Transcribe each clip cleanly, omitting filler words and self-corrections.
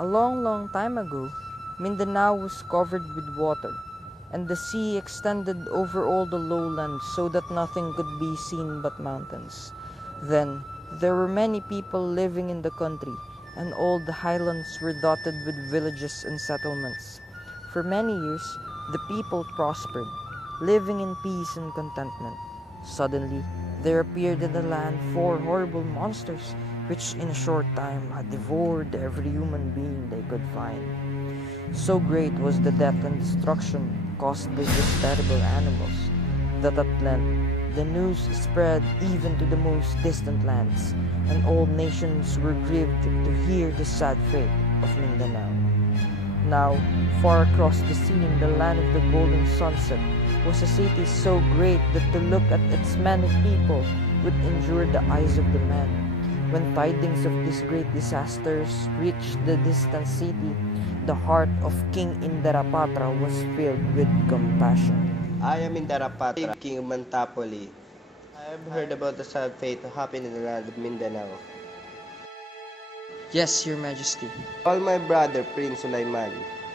A long, long time ago, Mindanao was covered with water, and the sea extended over all the lowlands so that nothing could be seen but mountains. Then, there were many people living in the country, and all the highlands were dotted with villages and settlements. For many years, the people prospered, living in peace and contentment. Suddenly, there appeared in the land four horrible monsters, which in a short time had devoured every human being they could find. So great was the death and destruction caused by these terrible animals, that at length the news spread even to the most distant lands, and all nations were grieved to hear the sad fate of Mindanao. Now, far across the sea in the land of the golden sunset was a city so great that to look at its many people would injure the eyes of the man. When tidings of these great disasters reached the distant city, the heart of King Indarapatra was filled with compassion. I am Indarapatra, King of Mantapoli. I have heard about the sad fate happened in the land of Mindanao. Yes, Your Majesty. Call my brother, Prince Sulayman.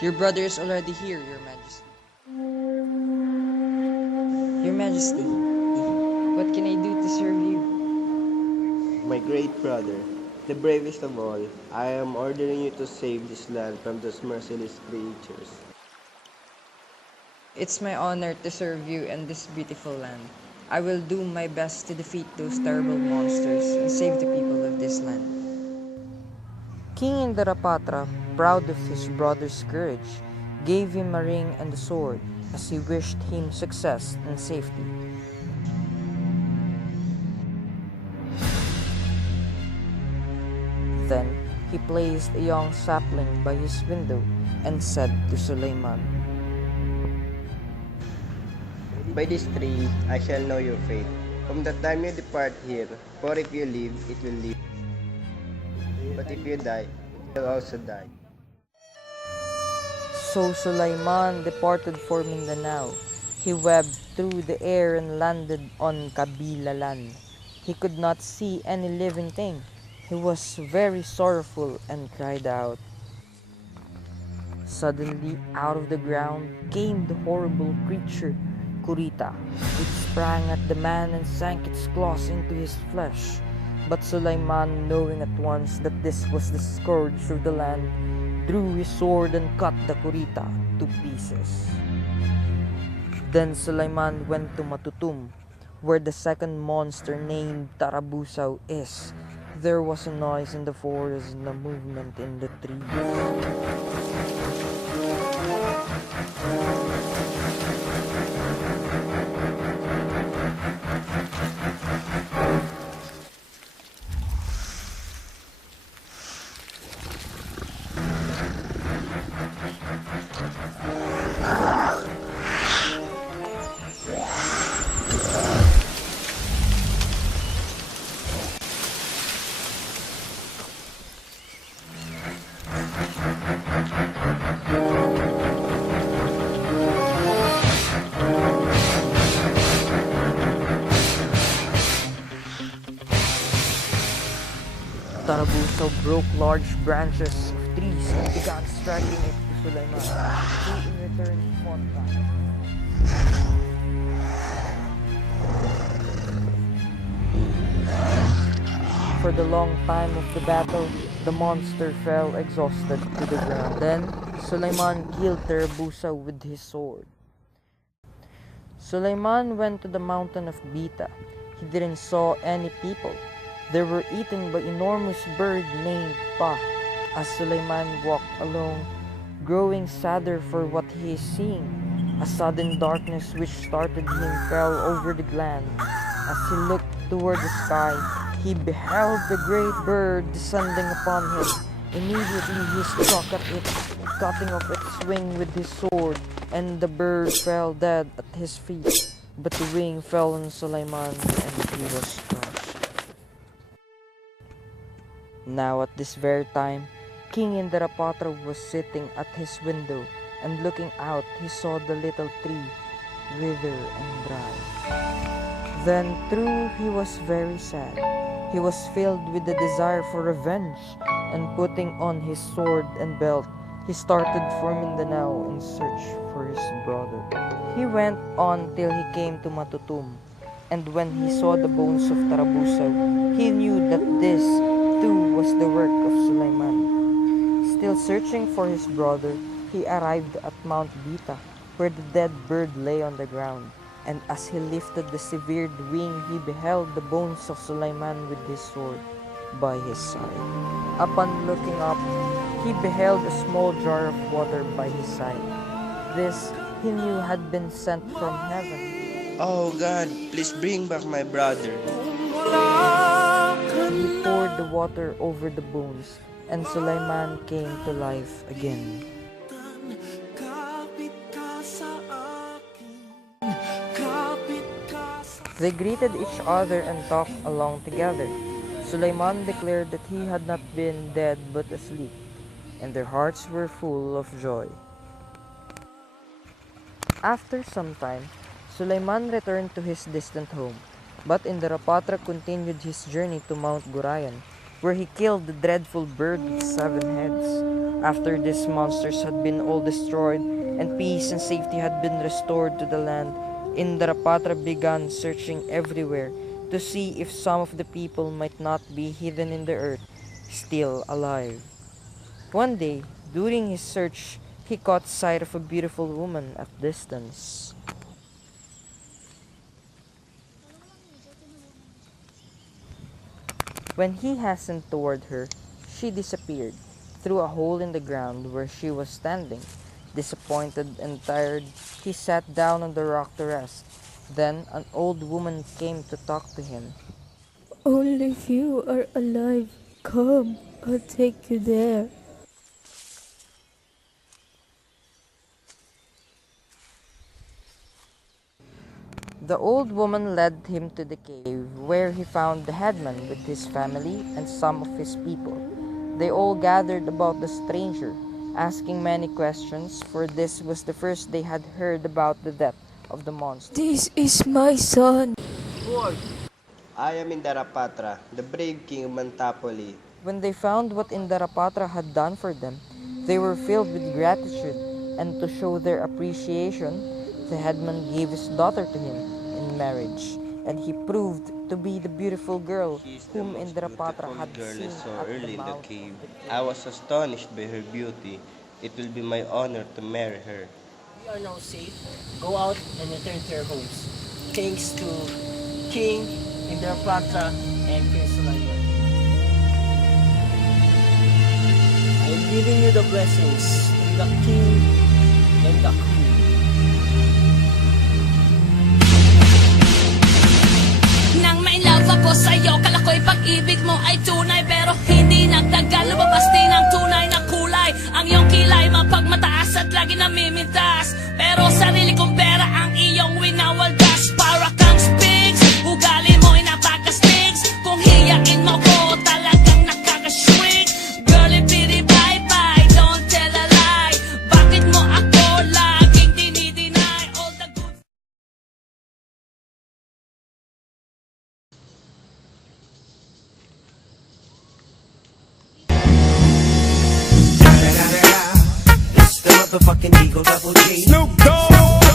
Your brother is already here, Your Majesty. Your Majesty, what can I do to serve you? My great brother, the bravest of all, I am ordering you to save this land from those merciless creatures. It's my honor to serve you and this beautiful land. I will do my best to defeat those terrible monsters and save the people of this land. King Indarapatra, proud of his brother's courage, gave him a ring and a sword as he wished him success and safety. Then he placed a young sapling by his window and said to Sulayman, By this tree, I shall know your fate. From the time you depart here, for if you live, it will live. But if you die, it will also die. So Sulayman departed for Mindanao. He webbed through the air and landed on Kabilalan. He could not see any living thing. He was very sorrowful and cried out. Suddenly, out of the ground came the horrible creature, Kurita. It sprang at the man and sank its claws into his flesh. But Sulayman, knowing at once that this was the scourge of the land, drew his sword and cut the Kurita to pieces. Then Sulayman went to Matutum, where the second monster named Tarabusaw is. There was a noise in the forest and a movement in the trees. Tarabusaw broke large branches of trees and began striking it to Sulayman, who in return fought back. For the long time of the battle, the monster fell exhausted to the ground. Then, Sulayman killed Tarabusaw with his sword. Sulayman went to the mountain of Bita. He didn't saw any people. They were eaten by enormous bird named Pa. As Sulayman walked along, growing sadder for what he is seeing, a sudden darkness which startled him fell over the land. As he looked toward the sky, he beheld the great bird descending upon him. Immediately he struck at it, cutting off its wing with his sword, and the bird fell dead at his feet. But the wing fell on Sulayman, and he was crushed. Now at this very time, King Indarapatra was sitting at his window, and looking out he saw the little tree wither and dry. Then too he was very sad. He was filled with the desire for revenge, and putting on his sword and belt, he started for Mindanao in search for his brother. He went on till he came to Matutum, and when he saw the bones of Tarabusaw, he knew that this too was the work of Sulayman. Still searching for his brother, he arrived at Mount Bita, where the dead bird lay on the ground, and as he lifted the severed wing, he beheld the bones of Sulayman with his sword by his side. Upon looking up, he beheld a small jar of water by his side. This he knew had been sent from heaven. Oh God, please bring back my brother. He poured the water over the bones, and Sulayman came to life again. They greeted each other and talked along together. Sulayman declared that he had not been dead but asleep, and their hearts were full of joy. After some time, Sulayman returned to his distant home, but Indarapatra continued his journey to Mount Gurayan, where he killed the dreadful bird with 7 heads. After these monsters had been all destroyed, and peace and safety had been restored to the land, Indarapatra began searching everywhere to see if some of the people might not be hidden in the earth, still alive. One day, during his search, he caught sight of a beautiful woman at distance. When he hastened toward her, she disappeared through a hole in the ground where she was standing. Disappointed and tired, he sat down on the rock to rest. Then an old woman came to talk to him. Only if you are alive, come, I'll take you there. The old woman led him to the cave, where he found the headman with his family and some of his people. They all gathered about the stranger, asking many questions, for this was the first they had heard about the death of the monster. This is my son. I am Indarapatra, the brave king of Mantapoli. When they found what Indarapatra had done for them, they were filled with gratitude, and to show their appreciation, the headman gave his daughter to him in marriage, and he proved to be the beautiful girl She is the whom most Indarapatra beautiful had girl seen I saw at the early in the mouth cave. of the cave. I was astonished by her beauty. It will be my honor to marry her. We are now safe. Go out and return to your homes. Thanks to King Indarapatra and Prince Sulayman. I am giving you the blessings to the king and the queen. Nang may love ako sa'yo, kala ko'y pag-ibig mo ay tunay, pero hindi nagtagal, lumabas din ang tunay na kulay. Ang iyong kilay mapagmataas at lagi namimintas, pero sarili kong pera ang iyong winawaldas. Para kang spigs, ugali mo'y napakastigs. Kung hiyain mo ko, talagang nakakashrink. Girlie, pretty, bye-bye, don't tell a lie. Bakit mo ako laging dinideny all the good? It's the motherfucking Eagle Double G. Snoop Dogg.